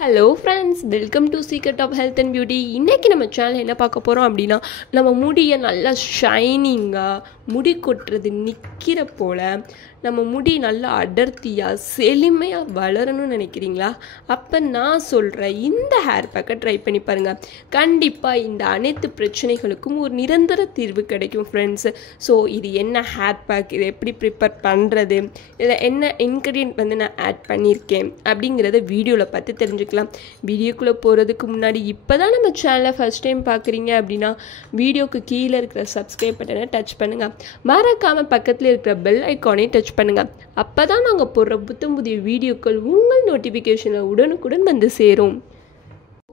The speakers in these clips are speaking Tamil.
Hello friends, welcome to secret of health and beauty. இன்றைக்கி நம்ம சேனல் என்ன பார்க்க போகிறோம் அப்படின்னா, நம்ம முடியை நல்லா ஷைனிங்காக, முடி கொட்டுறது நிற்கிற போல், நம்ம முடி நல்லா அடர்த்தியாக செழுமையாக வளரணும்னு நினைக்கிறீங்களா? அப்போ நான் சொல்கிற இந்த ஹேர் பேக்கை ட்ரை பண்ணி பாருங்கள். கண்டிப்பாக இந்த அனைத்து பிரச்சனைகளுக்கும் ஒரு நிரந்தர தீர்வு கிடைக்கும் ஃப்ரெண்ட்ஸ். ஸோ இது என்ன ஹேர் பேக், இதை எப்படி ப்ரிப்பேர் பண்ணுறது, இதில் என்ன இன்க்ரீடியன்ட் வந்து நான் ஆட் பண்ணியிருக்கேன் அப்படிங்கிறத வீடியோவில் பார்த்து தெரிஞ்சுக்கலாம். வீடியோக்குள்ளே போகிறதுக்கு முன்னாடி இப்போ தான் நம்ம சேனலை ஃபஸ்ட் டைம் பார்க்குறீங்க அப்படின்னா, வீடியோக்கு கீழே இருக்கிற சப்ஸ்கிரைப் பட்டனை டச் பண்ணுங்கள். மறக்காமல் பக்கத்தில் இருக்கிற பெல் ஐக்கானை டச் பண்ணுங்கள். அப்போ தான் நாங்கள் போடுற புதிய வீடியோக்கள் உங்கள் நோட்டிஃபிகேஷனில் உடனுக்குடன் வந்து சேரும்.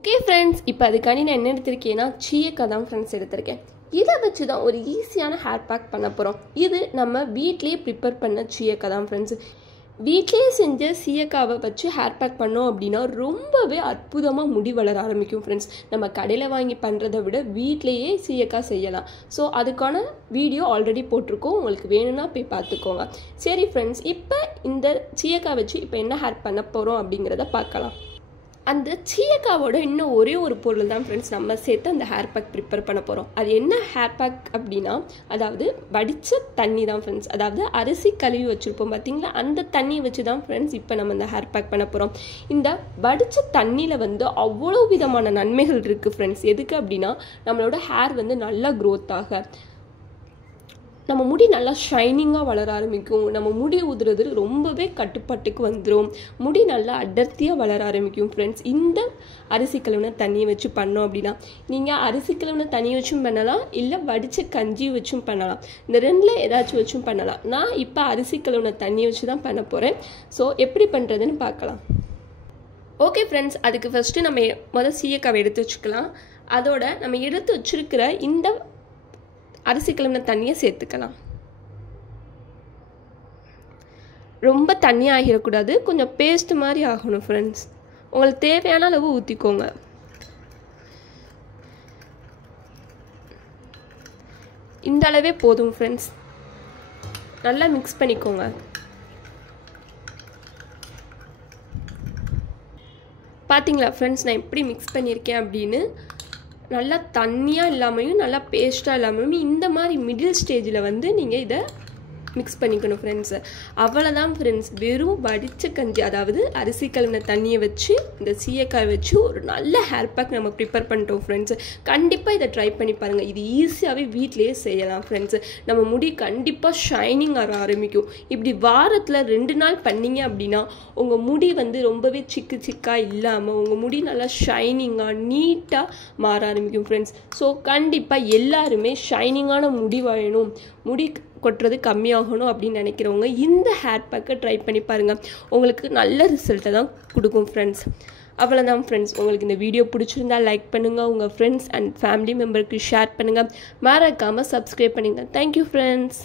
ஓகே ஃப்ரெண்ட்ஸ், இப்போ அதுக்காண்டி நான் என்ன எடுத்திருக்கேன்னா, சீயக்காய் தான் ஃப்ரெண்ட்ஸ் எடுத்திருக்கேன். இதை வச்சு தான் ஒரு ஈஸியான ஹேர் பேக் பண்ண போகிறோம். இது நம்ம வீட்லேயே ப்ரிப்பேர் பண்ண சீயக்காய் தான் ஃப்ரெண்ட்ஸ். வீட்லேயே செஞ்ச சீயக்காவை வச்சு ஹேர் பேக் பண்ணோம் அப்படின்னா ரொம்பவே அற்புதமாக முடி வளர ஆரம்பிக்கும் ஃப்ரெண்ட்ஸ். நம்ம கடையில் வாங்கி பண்ணுறதை விட வீட்லேயே சீயக்காய் செய்யலாம். ஸோ அதுக்கான வீடியோ ஆல்ரெடி போட்டிருக்கோம், உங்களுக்கு வேணும்னா போய் பார்த்துக்கோங்க. சரி ஃப்ரெண்ட்ஸ், இப்போ இந்த சீயக்காய் வச்சு இப்போ என்ன ஹேர் பண்ண போகிறோம் அப்படிங்கிறத பார்க்கலாம். அந்த சீயக்காவோட இன்னும் ஒரே ஒரு பொருள் தான் ஃப்ரெண்ட்ஸ் நம்ம சேர்த்து அந்த ஹேர் பேக் ப்ரிப்பேர் பண்ண போகிறோம். அது என்ன ஹேர் பேக் அப்படின்னா, அதாவது வடித்த தண்ணி தான் ஃப்ரெண்ட்ஸ். அதாவது அரிசி கழுவி வச்சுருப்போம் பார்த்தீங்களா, அந்த தண்ணியை வச்சு தான் ஃப்ரெண்ட்ஸ் இப்போ நம்ம இந்த ஹேர் பேக் பண்ண போகிறோம். இந்த வடித்த தண்ணியில் வந்து அவ்வளோ விதமான நன்மைகள் இருக்குது ஃப்ரெண்ட்ஸ். எதுக்கு அப்படின்னா, நம்மளோட ஹேர் வந்து நல்லா க்ரோத் ஆக, நம்ம முடி நல்லா ஷைனிங்காக வளர ஆரம்பிக்கும். நம்ம முடி உதுறது ரொம்பவே கட்டுப்பாட்டுக்கு வந்துடும். முடி நல்லா அடர்த்தியாக வளர ஆரம்பிக்கும் ஃப்ரெண்ட்ஸ். இந்த அரிசி கழுவின தண்ணியை வச்சு பண்ணோம் அப்படின்னா, நீங்கள் அரிசி கழுவின தண்ணியை வச்சும் பண்ணலாம், இல்லை வடித்த கஞ்சி வச்சும் பண்ணலாம். இந்த ரெண்டில் ஏதாச்சும் வச்சும் பண்ணலாம். நான் இப்போ அரிசி கழுவின தண்ணியை வச்சு தான் பண்ண போகிறேன். ஸோ எப்படி பண்ணுறதுன்னு பார்க்கலாம். ஓகே ஃப்ரெண்ட்ஸ், அதுக்கு ஃபஸ்ட்டு நம்ம சீயக்காவை எடுத்து வச்சுக்கலாம். அதோட நம்ம எடுத்து வச்சுருக்கிற இந்த அரிசி கழுவின தண்ணியை சேர்த்துக்கலாம். ரொம்ப தண்ணியாக ஆகிடக்கூடாது, கொஞ்சம் பேஸ்ட் மாதிரி ஆகணும் ஃப்ரெண்ட்ஸ். உங்களுக்கு தேவையான அளவு ஊற்றிக்கோங்க. இந்த அளவே போதும் ஃப்ரெண்ட்ஸ். நல்லா மிக்ஸ் பண்ணிக்கோங்க. பார்த்தீங்களா ஃப்ரெண்ட்ஸ், நான் எப்படி மிக்ஸ் பண்ணியிருக்கேன் அப்படின்னு. நல்லா தண்ணியாக இல்லாமையும் நல்லா பேஸ்ட்டாக இல்லாமையும் இந்த மாதிரி மிடில் ஸ்டேஜில் வந்து நீங்கள் இதை மிக்ஸ் பண்ணிக்கணும் ஃப்ரெண்ட்ஸு. அவ்வளோதான் ஃப்ரெண்ட்ஸ். வெறும் வடித்த கஞ்சி, அதாவது அரிசி கழுவின தண்ணியை வச்சு இந்த சீயக்காய் வச்சு ஒரு நல்ல ஹேர் பேக் நம்ம ப்ரிப்பேர் பண்ணிட்டோம் ஃப்ரெண்ட்ஸு. கண்டிப்பாக இதை ட்ரை பண்ணி பாருங்கள். இது ஈஸியாகவே வீட்லேயே செய்யலாம் ஃப்ரெண்ட்ஸு. நம்ம முடி கண்டிப்பாக ஷைனிங் ஆக ஆரம்பிக்கும். இப்படி வாரத்தில் 2 நாள் பண்ணிங்க அப்படின்னா உங்கள் முடி வந்து ரொம்பவே சிக்காக இல்லாமல் உங்கள் முடி நல்லா ஷைனிங்காக நீட்டாக மாற ஆரம்பிக்கும் ஃப்ரெண்ட்ஸ். ஸோ கண்டிப்பாக எல்லாருமே ஷைனிங்கான முடி வேணும், முடி கொட்டுறது கம்மியாகணும் அப்படின்னு நினைக்கிறவங்க இந்த ஹேர் பேக்கை ட்ரை பண்ணி பாருங்கள். உங்களுக்கு நல்ல ரிசல்ட்டை தான் கொடுக்கும் ஃப்ரெண்ட்ஸ். அவ்வளோதான் ஃப்ரெண்ட்ஸ். உங்களுக்கு இந்த வீடியோ பிடிச்சிருந்தா லைக் பண்ணுங்கள், உங்கள் ஃப்ரெண்ட்ஸ் அண்ட் ஃபேமிலி மெம்பருக்கு ஷேர் பண்ணுங்கள், மறக்காமல் சப்ஸ்கிரைப் பண்ணுங்கள். Thank you friends.